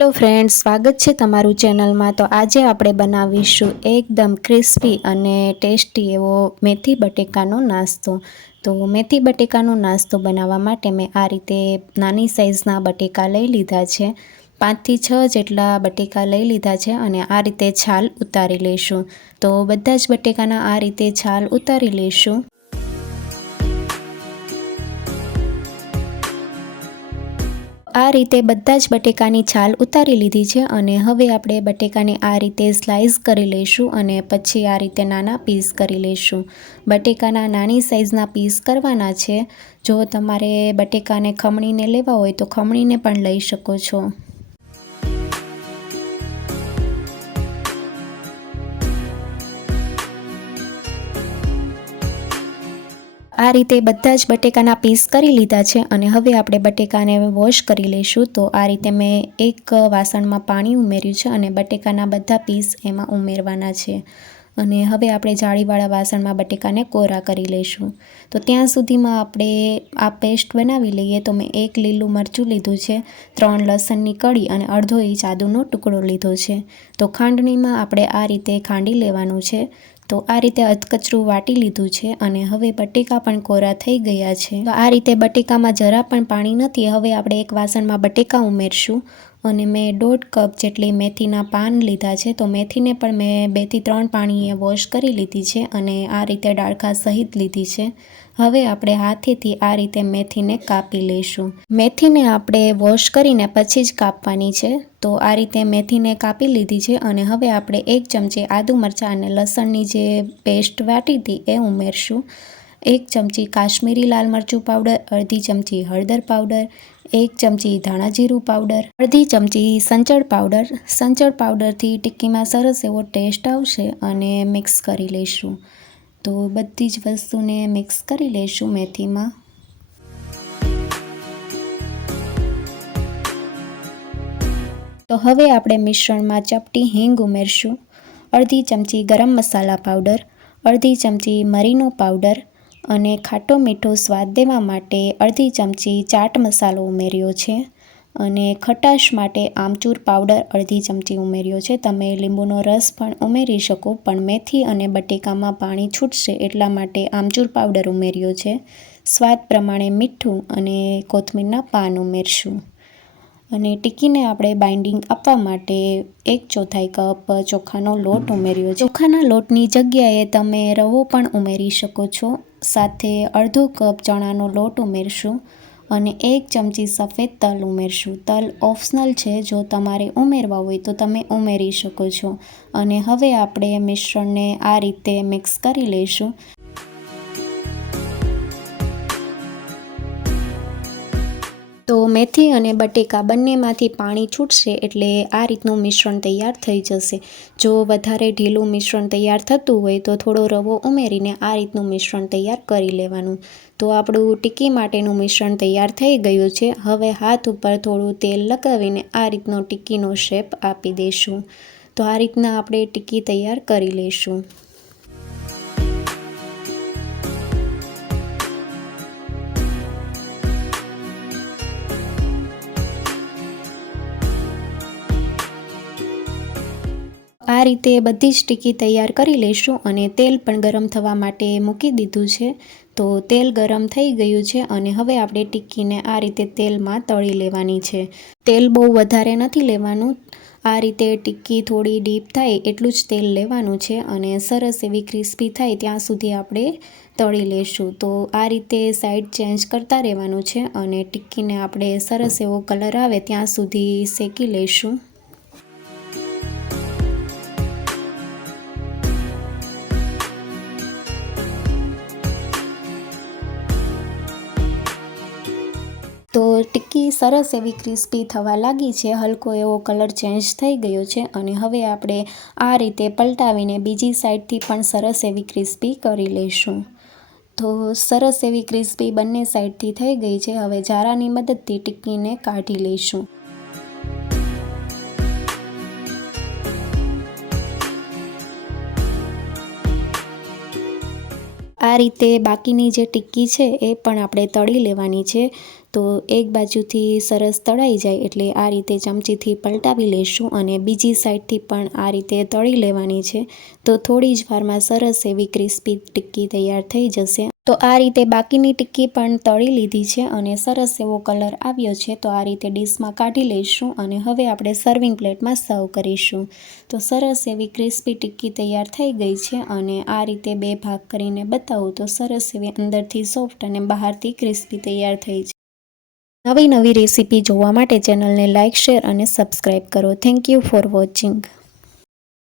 Hello friends, સ્વાગત છે તમારું ચેનલમાં। તો આજે આપણે બનાવીશું એકદમ ક્રિસ્પી અને ટેસ્ટી એવો મેથી બટેકાનો નાસ્તો। તો મેથી બટેકાનો નાસ્તો બનાવવા માટે મેં આ રીતે નાની સાઇઝના બટેકા લઈ લીધા છે। 5 થી 6 જેટલા બટેકા લઈ લીધા છે અને આ રીતે છાલ ઉતારી લઈશું। તો બધા જ બટેકાના આ રીતે છાલ ઉતારી લઈશું। આ રીતે બધા જ બટેકાની છાલ ઉતારી લીધી છે અને હવે આપણે બટેકાને આ રીતે સ્લાઈસ કરી લઈશું અને પછી આ રીતે નાના પીસ કરી લઈશું। બટેકાના નાની સાઇઝના પીસ કરવાના છે। જો તમારે બટેકાને ખમણીને લેવા હોય તો ખમણીને પણ લઈ શકો છો। આ રીતે બધા જ બટેકાના પીસ કરી લીધા છે અને હવે આપણે બટેકાને વોશ કરી લઈશું। તો આ રીતે મેં એક વાસણમાં પાણી ઉમેર્યું છે અને બટેકાના બધા પીસ એમાં ઉમેરવાના છે અને હવે આપણે જાળીવાળા વાસણમાં બટેકાને કોરા કરી લઈશું। તો ત્યાં સુધીમાં આપણે આ પેસ્ટ બનાવી લઈએ। તો મેં 1 લીલું મરચું લીધું છે, 3 લસણની કળી અને અડધો ઇંચ આદુનો ટુકડો લીધો છે। તો ખાંડણીમાં આપણે આ રીતે ખાંડી લેવાનું છે। તો આ રીતે અધકચરું વાટી લીધું છે અને હવે બટેકા પણ કોરા થઈ ગયા છે। તો આ રીતે બટેકામાં જરા પણ પાણી નથી। હવે આપણે એક વાસણમાં બટેકા ઉમેરશું અને મેં 1.5 કપ જેટલી મેથીના પાન લીધા છે। તો મેથીને પણ મેં 2 થી 3 પાણીએ વોશ કરી લીધી છે અને આ રીતે ડાળખા સહિત લીધી છે। હવે આપણે હાથેથી આ રીતે મેથીને કાપી લઈશું। મેથીને આપણે વોશ કરીને પછી જ કાપવાની છે। તો આ રીતે મેથીને કાપી લીધી છે અને હવે આપણે 1 ચમચી આદુ મરચાં અને લસણની જે પેસ્ટ વાટી હતી એ ઉમેરશું। 1 ચમચી કાશ્મીરી લાલ મરચું પાવડર, અડધી ચમચી હળદર પાવડર, 1 ચમચી ધાણા જીરું પાવડર, અડધી ચમચી સંચળ પાવડર। સંચળ પાવડરથી ટિક્કીમાં સરસ એવો ટેસ્ટ આવશે અને મિક્સ કરી લઈશું। તો બધી જ વસ્તુને મિક્સ કરી લઈશું મેથીમાં। તો હવે આપણે મિશ્રણમાં ચપટી હિંગ ઉમેરશું, અડધી ચમચી ગરમ મસાલા પાવડર, અડધી ચમચી મરીનો પાવડર અને ખાટો મીઠો સ્વાદ દેવા માટે અડધી ચમચી ચાટ મસાલો ઉમેર્યો છે અને ખટાશ માટે આમચૂર પાવડર અડધી ચમચી ઉમેર્યો છે। તમે લીંબુનો રસ પણ ઉમેરી શકો, પણ મેથી અને બટેકામાં પાણી છૂટશે એટલા માટે આમચૂર પાવડર ઉમેર્યો છે। સ્વાદ પ્રમાણે મીઠું અને કોથમીરના પાન ઉમેરશું અને ટિક્કીને આપણે બાઇન્ડિંગ આપવા માટે 1/4 કપ ચોખાનો લોટ ઉમેર્યો છે। ચોખાના લોટની જગ્યાએ તમે રવો પણ ઉમેરી શકો છો। સાથે અડધો કપ ચણાનો લોટ ઉમેરશું અને 1 ચમચી સફેદ તલ ઉમેરશું। તલ ઓપ્શનલ છે, જો તમારે ઉમેરવા હોય તો તમે ઉમેરી શકો છો અને હવે આપણે મિશ્રણને આ રીતે મિક્સ કરી લઈશું। તો મેથી અને બટેકા બંનેમાંથી પાણી છૂટશે એટલે આ રીતનું મિશ્રણ તૈયાર થઈ જશે। જો વધારે ઢીલું મિશ્રણ તૈયાર થતું હોય તો થોડો રવો ઉમેરીને આ રીતનું મિશ્રણ તૈયાર કરી લેવાનું। તો આપણું ટિક્કી માટેનું મિશ્રણ તૈયાર થઈ ગયું છે। હવે હાથ ઉપર થોડું તેલ લગાવીને આ રીતનો ટિક્કીનો શેપ આપી દઈશું। તો આ રીતના આપણે ટિક્કી તૈયાર કરી લઈશું। આ રીતે બધી જ ટિક્કી તૈયાર કરી લઈશું અને તેલ પણ ગરમ થવા માટે મૂકી દીધું છે। તો તેલ ગરમ થઈ ગયું છે અને હવે આપણે ટિક્કીને આ રીતે તેલમાં તળી લેવાની છે। તેલ બહુ વધારે નથી લેવાનું। આ રીતે ટિક્કી થોડી ડીપ થાય એટલું જ તેલ લેવાનું છે અને સરસ એવી ક્રિસ્પી થાય ત્યાં સુધી આપણે તળી લઈશું। તો આ રીતે સાઈડ ચેન્જ કરતા રહેવાનું છે અને ટિક્કીને આપણે સરસ એવો કલર આવે ત્યાં સુધી શેકી લઈશું। તો ટિક્કી સરસ એવી ક્રિસ્પી થવા લાગી છે, હલકો એવો કલર ચેન્જ થઈ ગયો છે અને હવે આપણે આ રીતે પલટાવીને બીજી સાઈડથી પણ સરસ એવી ક્રિસ્પી કરી લઈશું। તો સરસ એવી ક્રિસ્પી બંને સાઈડથી થઈ ગઈ છે। હવે જારાની મદદથી ટિક્કીને કાઢી લઈશું। આ રીતે બાકીની જે ટિક્કી છે એ પણ આપણે તળી લેવાની છે। તો એક બાજુથી સરસ તળાઈ જાય એટલે આ રીતે ચમચીથી પલટાવી લઈશું અને બીજી સાઈડથી પણ આ રીતે તળી લેવાની છે. તો થોડી જ વારમાં સરસ એવી ક્રિસ્પી ટિક્કી તૈયાર થઈ જશે. તો આ રીતે બાકીની ટિક્કી પણ તળી લીધી છે અને સરસ એવો કલર આવ્યો છે. તો આ રીતે ડીશમાં કાઢી લઈશું અને હવે આપણે સર્વિંગ પ્લેટમાં સર્વ કરીશું. તો સરસ એવી ક્રિસ્પી ટિક્કી તૈયાર થઈ ગઈ છે અને આ રીતે બે ભાગ કરીને બતાવું તો સરસ એવી અંદરથી સોફ્ટ અને બહારથી ક્રિસ્પી તૈયાર થઈ છે. નવી રેસીપી જોવા માટે ચેનલને લાઇક, શેર અને સબસ્ક્રાઈબ કરો. Thank you for watching.